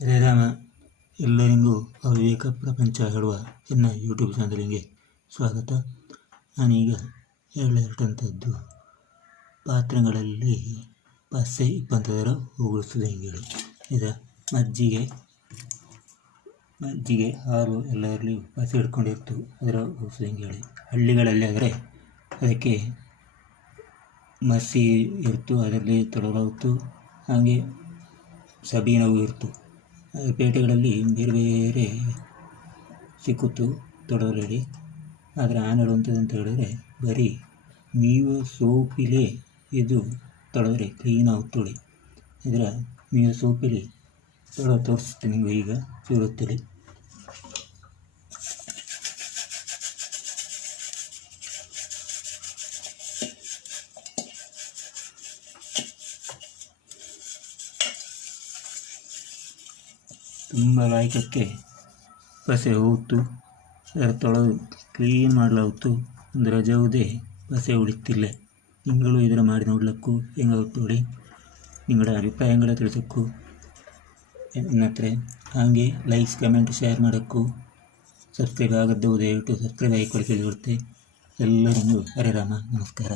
ಹರೇರಾಮ ಎಲ್ಲರಿಗೂ ಅವಿವೇಕ ಪ್ರಪಂಚ ಹೇಳುವ ಎನ್ನ ಯೂಟ್ಯೂಬ್ ಚಾನಲ್ಗೆ ಸ್ವಾಗತ. ನಾನೀಗ ಹೇಳಲಿರತಂಥದ್ದು ಪಾತ್ರೆಗಳಲ್ಲಿ ಪಸೆ ಇಪ್ಪಂಥದರ ಉಗುಳಿಸೋದು ಹೆಂಗೆ ಹೇಳಿ. ಇದು ಮಜ್ಜಿಗೆ ಹಾಲು ಎಲ್ಲರಲ್ಲಿ ಪಸೆ ಹಿಡ್ಕೊಂಡಿರ್ತು, ಅದರ ಉಗುಳಿಸೋದು ಹೆಂಗೆ ಹೇಳಿ. ಹಳ್ಳಿಗಳಲ್ಲಿ ಆದರೆ ಅದಕ್ಕೆ ಮಸಿ ಇರ್ತು, ಅದರಲ್ಲಿ ತೊಡಲಾಗುತ್ತು, ಹಾಗೆ ಸಬೀನವು ಇರ್ತು. ಪೇಟೆಗಳಲ್ಲಿ ಬೇರೆ ಬೇರೆ ಸಿಕ್ಕುತ್ತು ತೊಡೋರಲ್ಲಿ. ಆದರೆ ನಾನು ಹೇಳುವಂಥದ್ದು ಅಂತ ಹೇಳಿದ್ರೆ ಬರೀ ಮೀವ ಸೋಪಿಲೆ ಇದು ತೊಳೆದ್ರೆ ಕ್ಲೀನ್ ತೊಳಿ. ಇದರ ಮೀವ ಸೋಪಿಲಿ ತೋರಿಸ್ತೀನಿ ನಿಮಗೆ ಈಗ ಸಿಗುತ್ತೇಳಿ. ತುಂಬ ಲಾಯಕಕ್ಕೆ ಪಸೆ ಹೋಗ್ತು, ಅದರ ತೊಳೆದು ಕ್ಲೀನ್ ಮಾಡಲಾಗುತ್ತು. ಒಂದು ರಜವುದೇ ಪಸೆ ಉಳಿತಿಲ್ಲ. ನಿಗಳು ಇದರ ಮಾಡಿ ನೋಡ್ಲಿಕ್ಕೂ ಹೆಂಗಾಗುತ್ತೆ ನೋಡಿ. ನಿಗಳ ಅಭಿಪ್ರಾಯಗಳ ತಿಳಿಸೋಕ್ಕೂ ನನ್ನ ಹತ್ರ ಹಾಗೆ ಲೈಕ್ಸ್ ಕಮೆಂಟ್ ಶೇರ್ ಮಾಡೋಕ್ಕೂ ಸಬ್ಸ್ಕ್ರೈಬ್ ಆಗದ್ದು ದಯವಿಟ್ಟು ಸಬ್ಸ್ಕ್ರೈಬ್ ಆಗಿ ಕೇಳಿಬಿಡುತ್ತೆ. ಎಲ್ಲರಿಗೂ ಹರೇ ರಾಮ, ನಮಸ್ಕಾರ.